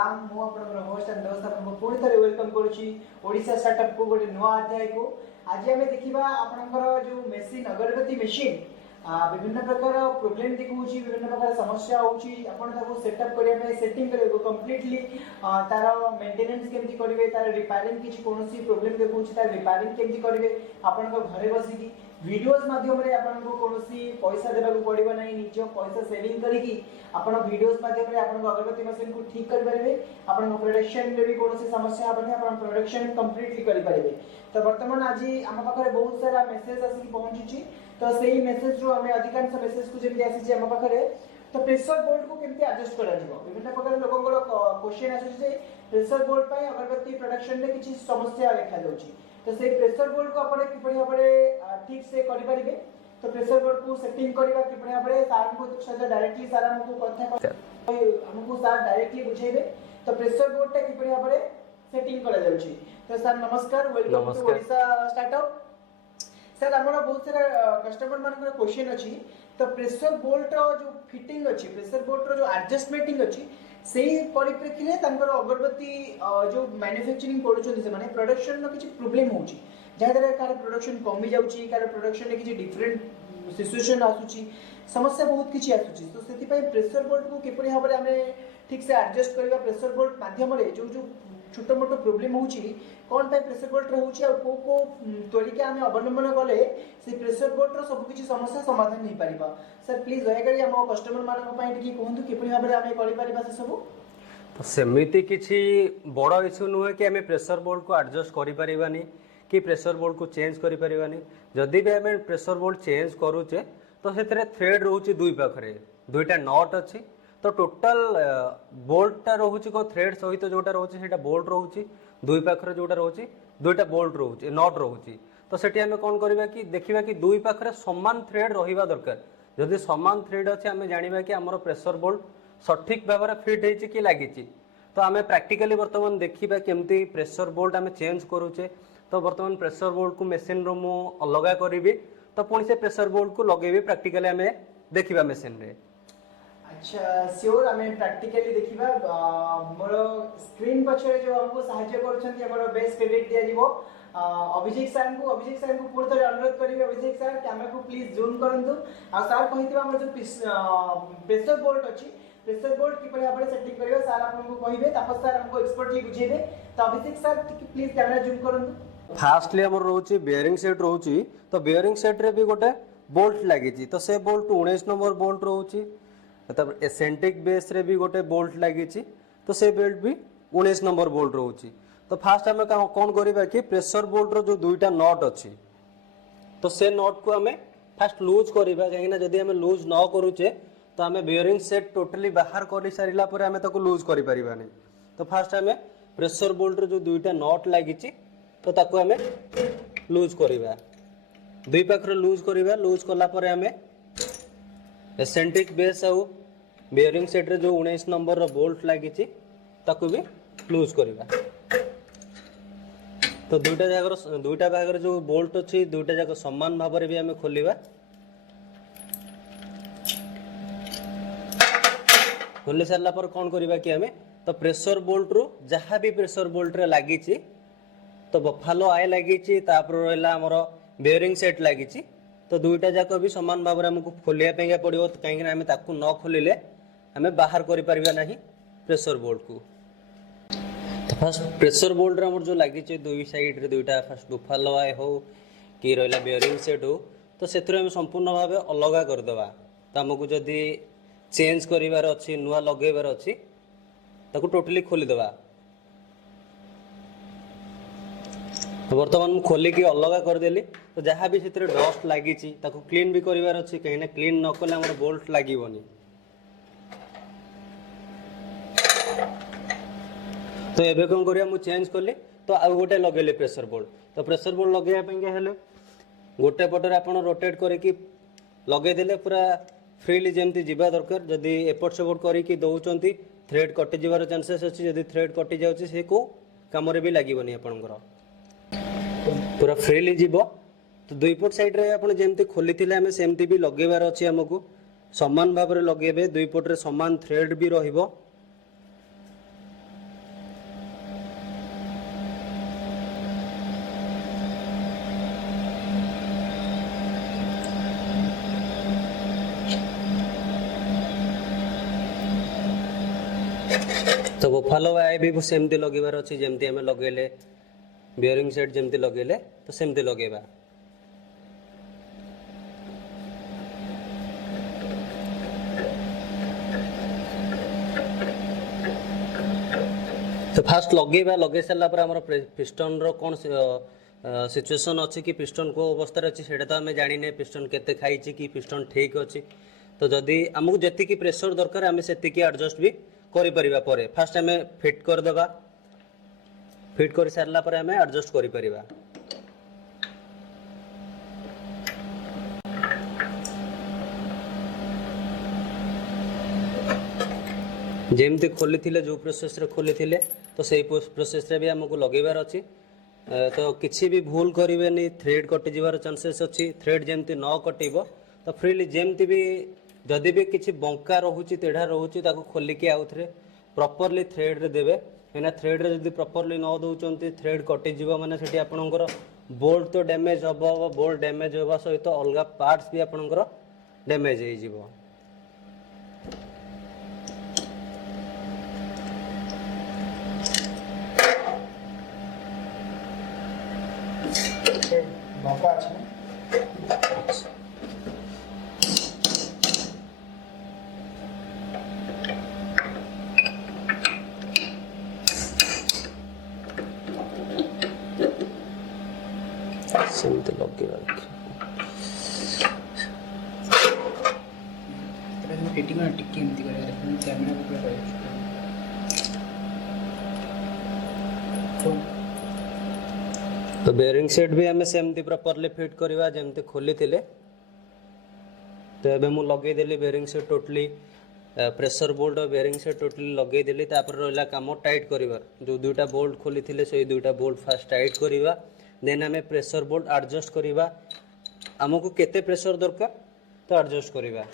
प्रणाम मु आपन होस्ट एंड दोस्त आपन पूरी तरह वेलकम करूची ओडिसा स्टार्टअप को गोटे नुआ अध्याय को। आज आम देखा आपनकर जो मेसीन अगरबत्ती मेसीन विभिन्न प्रकार प्रोब्लेम देखुची, विभिन्न प्रकार समस्या होची, आपण ताको सेटअप करिया पे सेटिंग करियो कंप्लीटली तार मेंटेनेंस केमती करिवे, तार रिपेयरिंग किछि कोनोसी प्रोब्लेम देखुची तार रिपेयरिंग केमती करिवे आपण को घरे बसी की वीडियोस माध्यम रे आपण को कोनोसी पैसा देबा को पड़िबो नै, निजो पैसा सेविंग करी की आपण वीडियोस माध्यम रे आपण को अगरबत्ती मशीन को ठीक कर परिबे, आपण को प्रोडक्शन रे भी कोनोसी समस्या हबनी, आपण प्रोडक्शन कंप्लीटली करि परिबे। तो वर्तमान आज हम पाखरे बहुत सारा मेसेज आसी पहुंचुची, तो सेही मेसेज रो हमें अधिकांश मेसेज को जेमि आसी जे हम पाखरे तो प्रेशर बोर्ड को केमती एडजस्ट करा जिवो। विभिन्न प्रकार लोकंकर क्वेश्चन आसी जे प्रेशर बोर्ड पय अगरबत्ती प्रोडक्शन रे किछि समस्या देखा जाउची, तो से प्रेशर बोर्ड को आपण किपरि भाबरे ठीक से करि परिबे। तो प्रेशर बोर्ड को सेटिंग करबा किपरि भाबरे सार को सजा डायरेक्टली सार हमको कथा हमको सार डायरेक्टली बुझेबे। तो प्रेशर बोर्ड ता किपरि भाबरे सेटिंग करा जाउची। तो सर नमस्कार, welcome to Odisha startup. Sir हमरा बहुत सारा कस्टमर मानकर क्वेश्चन अछि, तो प्रेशर बोर्ड रो जो फिटिंग अछि, प्रेशर बोर्ड रो जो एडजस्टमेंटिंग अछि सेही परिप्रेक्षी रे तंकर अगरबत्ती जो मैन्युफैक्चरिंग करूछन से माने प्रोडक्शन नो किछि प्रॉब्लम होउची, जहा द्वारा कार प्रोडक्शन कमी जाउची, कार प्रोडक्शन रे किछि डिफरेंट सिचुएशन आसुची, समस्या बहुत किछि आसुची। तो सेति पय प्रेशर बोर्ड को किपरि भाबरे हमें ठीक से एडजस्ट करबा, प्रेशर बोर्ड माध्यम रे जो जो छोटो मोटो प्रॉब्लम होउची कोन पय प्रेशर बोर्ड रे होउची आ को तरीका हमें अवलंबन कले से प्रेशर बोर्ड रो सब किछि समस्या समाधान नै परिबा। सर प्लीज दया करी हम कस्टमर मानक पय कि कहंतु किपरि भाबरे हमें करि परिबा से सब। तो सेमिति किछि बड़ इश्यू नुहे कि हमें प्रेशर बोर्ड को एडजस्ट करि परिबानी कि प्रेशर बोर्ड को चेंज करि परिबानी। जदि भी हमें प्रेशर बोर्ड चेंज करूचे तो सेतरे थ्रेड रहउची दुई पाखरे दुईटा नट अछि, तो टोटल बोल्टटा रहउची को थ्रेड सहित जोटा रहउची सेटा बोल्ट रहउची, दुई पाखरे जोटा रहउची दुईटा बोल्ट रहउची नट रहउची। तो सेठी हमें कोन करबा कि देखिबा कि दुई पाखरे समान थ्रेड रहिबा दरकार। जदि समान थ्रेड अछि हमें जानिबा कि हमर प्रेशर बोर्ड सठिक भाव फिट होती कि लगी। तो आम प्रैक्टिकली बर्तमान देखा केमती प्रेशर बोर्ड आम चेंज करूचे। तो बर्तमान प्रेशर बोर्ड को मशीन रो मु अलग करी, तो पुणी से प्रेशर बोर्ड को लगे प्रैक्टिकली आम देखा मशीन रे। अच्छा श्योर, आम प्रैक्टिकली देखा मोर स्क्रीन पछरे जो हमको सहायता करछंती हमर बेस्ट क्रेडिट दिया जीवो अभिषेक सर को। अभिषेक सर को पूर्ण तरह अनुरोध करिवे, अभिषेक सर कैमरा को प्लीज जूम करंतु। आ सर कहितबा हमर जो प्रेशर बोर्ड अछि, प्रेशर बोर्ड की परे आपरे सेटिंग करियो सर आपन को कहिबे, तापर सर हमको एक्सपर्टली बुझेबे। तो अभिषेक सर प्लीज कैमरा जूम करंतु। फास्टली हमर रहउची बेयरिंग सेट रहउची, तो बेयरिंग सेट रे भी गोटे बोल्ट लागी छी, तो से बोल्ट 19 नंबर बोल्ट रहउची। तब एसेंट्रिक बेस रे भी गोटे बोल्ट लागी छी, तो से बेल्ट भी 19 नंबर बोल्ट रहउची। तो फास्ट हमें कोन करिबा कि प्रेशर बोर्ड रो जो दुईटा नट अछि, तो से नट को हमें फास्ट लूज करिबा, काहेना जदी हमें लूज न करूचे तो हमें बेयरिंग सेट टोटली बाहर कर सारिला पर हमें ताको लूज करि परिबा नै। तो फास्ट हमें प्रेशर बोर्ड रो जो दुईटा नट लागी छी तो ताको हमें लूज करिबा, दुई पाखरे लूज करिबा। लूज कला पर हमें एसेंट्रिक बेस आउ बेयरिंग सेट रे जो 19 नंबर रो बोल्ट लागी छी ताको भी लूज करिबा। तो दुईटा भागर जो बोल्ट अछि दुईटा जाक समान भाव रे भी हमें खोलिबा। खोली सारला पर कौन करिबा कि हमें तो प्रेशर बोल्ट रो जहाँ भी प्रेशर बोल्ट रे लागी छी, तो बफालो आय लागी छी, तापर रहला हमर बेयरिंग सेट लागी छी, तो दुईटा जाक भी समान भाव रे हमको खोलिया पेगा पड़िबो, काहेकि हमें ताकू न खोलिले हमें बाहर करि परिबा नाही प्रेशर बोल्ट को। तो फर्स्ट प्रेशर बोल्ट रे हमर जो लागी छी दुई साइड रे दुईटा फर्स्ट बफालो आय हो कि रहला बेयरिंग सेट हो, तो सेथरे हम संपूर्ण भाव अलग कर देबा। तो हमको जदी चेंज करिवार अछि, नुआ लगेबार अछि, ताको टोटली खोली देबा। तो वर्तमान मु खोली की अलग कर देली, तो जहाँ भी सेतरे डस्ट लागी छी ताको क्लीन भी करिवार अछि, कहिना क्लीन न कले हमर बोल्ट लागिबोनी। तो एबे कोन करिया मु चेंज करली, तो आ गोटे लगेले प्रेशर बोर्ड। तो प्रेशर बोर्ड लगेया पे के हेले गोटे पटर आपण रोटेट करे कि लगे देले पूरा फ्रीली जेमती जीवा दरकार। जदि एपट सेपट करिकी दउचंती थ्रेड कटि जीवार चांसेस अछि, जदि थ्रेड कटि जाउची से को काम रे भी लागिबोनी आपनकर पूरा फ्रीली जीवो। तो दुई पट साइड रे आपण जेमती खोली थिले हमें सेमती भी लगेबार अछि, हमकु समान भाव रे लगेबे, दुई पट रे समान थ्रेड भी रहिबो। तो बफालो वाई भी सेमती लगेबार अच्छी जमती आम लगेले बेयरिंग सेट जमती लगेले तो सेमती लगेबा। तो फास्ट लगे सारा पिस्टन रो कौन सिचुएशन अच्छी कि पिस्टन को अवस्था अच्छी से तो आम जाने पिस्टन केते खाई कि पिस्टन ठीक अच्छी। तो जदि आमको जी प्रेशर दरकार आम से एडजस्ट भी कर फास्ट आम फिट करदे फिट कर सारापर आम एडजस्ट कर। जेमती खोली थिले जो प्रोसेस रे खोली थिले तो सही प्रोसेस रे भी हमको लगेबार अच्छी। तो किसी भी भूल करें थ्रेड कटि जीवार चांसेस अच्छी। थ्रेड जमती न कटिब तो फ्रीली जमती भी जदि भी किसी बंका रोचे तेढ़ा रोचे खोलिकी आउ थे प्रॉपरली थ्रेड रे देवे कहीं थ्रेड रे जब प्रॉपरली न दौरान थ्रेड कटिज मैंने से आपंकर बोल्ट तो डैमेज हम बोल्ट डैमेज होगा सहित अलग पार्ट्स भी आपंकर डैमेज हो। मौका अच्छा सेमती लगे फिटिंग टिक्की एमती करे कैमरा को पूरा तो बेयरिंग सेट भी आम सेमती प्रॉपरली फिट करवा जमती खोली थिले। तो ये मुझे लगेदेली bearing set totally pressure bolt और बेयरिंग सेट टोटली लगेदेली रहा कम टाइट कर जो दुईटा बोल्ट खोली थिले से दुईटा बोल्ट फास्ट टाइट करवा देन आम प्रेशर बोल्ट एडजस्ट करवा आमको केते प्रेशर दरकार तो एडजस्ट करवा।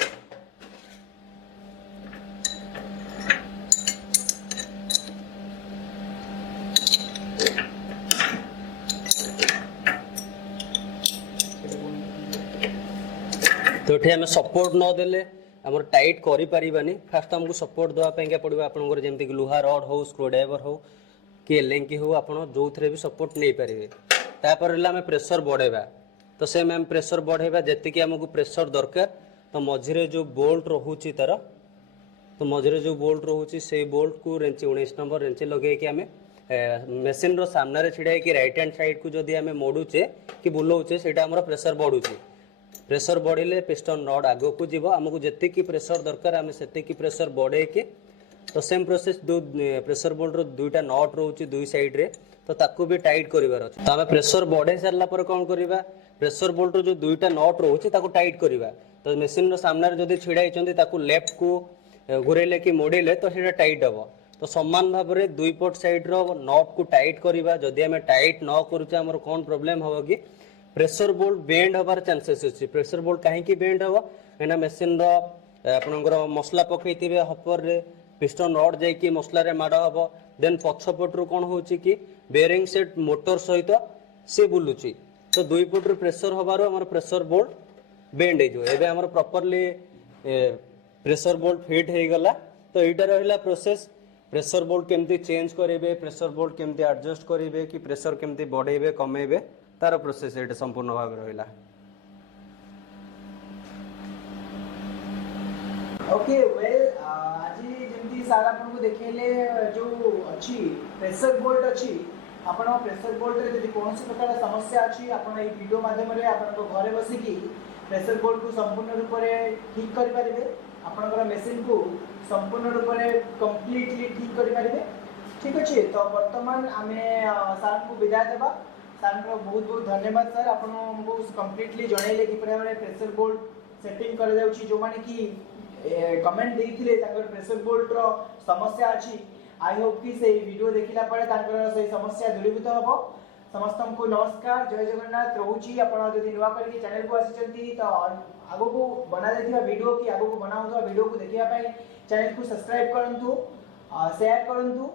तो ये आम सपोर्ट नदेले आम टाइट करें फास्ट आमको सपोर्ट देवाई पड़ो आपंकर जमीक लुहा रड हो स्क्रू ड्राइवर हो कि एलेंकी हो आप जो थे भी सपोर्ट नहीं पारे। तापर आम प्रेशर बढ़ेगा तो सेम आम प्रेशर बढ़ेगा जी आमको प्रेशर दरकार तो मझे जो बोल्ट रोचे तार तो मझे जो बोल्ट रोचे से बोल्ट को रेंची 19 नंबर रेंची लगे आम मेसीन सामने छिड़ा कि रईट हैंड साइड को जब आम मोड़ुचे कि बुलाऊे से प्रेशर बढ़ुचे। प्रेशर बढ़िले पिस्टन रड आग को जीव आमको जी प्रेशर दरकार आम से प्रेशर बढ़े कि तो सेम प्रोसेस दो प्रेशर बोल्ट दुईटा नट रोचे दुई साइड रे तो ताकू भी टाइट करार अच्छे। तो आम प्रेशर बढ़े सारा कौन करवा प्रेशर बोल्ट जो दुईटा नट रोचे टाइट करवा तो मेसीन सामने जब छिड़ा लेफ्ट को घूरेले कि मोड़े तो सीटा टाइट हम तो समान भाव में दुई पट साइड नट को टाइट करवा जदि आम टाइट न करुचे आमर कौन प्रोब्लेम हम कि प्रेशर बोल्ट बेंड हबार चांसेस अच्छी। प्रेशर बोल्ट कहीं बेंड हम कहीं मेसीन आपंकर मसला पकई हपर रे पिस्टन रड जाकि मसलार माड़ हम देन पछपटू कौन हो बेयरिंग सेट मोटर सहित सी बुलूची तो दुई पटू प्रेशर हबार आम प्रेशर बोल्ट बेंड हो प्रॉपरली प्रेशर बोल्ट फिट हो गला। तो यहाँ रहा प्रोसेस प्रेशर बोल्ट केमती चेंज करेंगे प्रेशर बोल्ट केमती एडजस्ट करेंगे कि प्रेशर केमती बढ़ेबे कमेबे तार प्रोसेस ये संपूर्ण भाव रहा। ओके वेल आज जमी सार आपको देखेले जो अच्छी प्रेशर बोल्ट अच्छी आपण प्रेशर बोल्ट रे यदि कौन प्रकार समस्या अच्छी आपण ये वीडियो माध्यम रे आपण घरे बसिकी प्रेशर बोल्ट को संपूर्ण रूप से ठीक कर पारे आपणकर मेसीन को संपूर्ण रूप से कंप्लीटली ठीक कर पारे। ठीक अच्छे तो वर्तमान आम सार को विदाय देवा सर बहुत बहुत धन्यवाद सर आपको कम्प्लीटली जनइले कि प्रेशर बोल्ट सेटिंग कर जो माने कि कमेंट देते प्रेशर बोल्ट रो समस्या अच्छी आई होप कि से वीडियो देखला से समस्या दूरीभूत हम। समस्त को नमस्कार जय जगन्नाथ रोची आपण जदि नुआ करके चैनल को आसी तो आगो को बना देथिबा वीडियो कि आगो को बना होता वीडियो को देखिया पाई चैनल को सब्सक्राइब करंतु शेयर करंतु।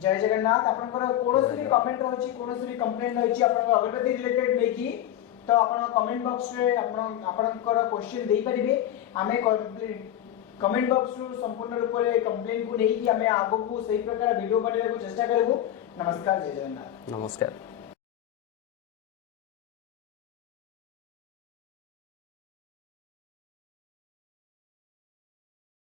जय जगन्नाथ आपनकर कोनोसी भी कमेंट रहछि कोनोसी भी कंप्लेंट रहछि आपनकर अगरबत्ती रिलेटेड लेकी तो आपण कमेंट बॉक्स रे आपनकर क्वेश्चन देई परिबे आमे कमेंट बॉक्स रु संपूर्ण रूप से कंप्लेन को नहीं कि हमें आगो को सही प्रकार वीडियो बनाने को चेष्टा करबो। नमस्कार, जय जगन्नाथ। नमस्कार।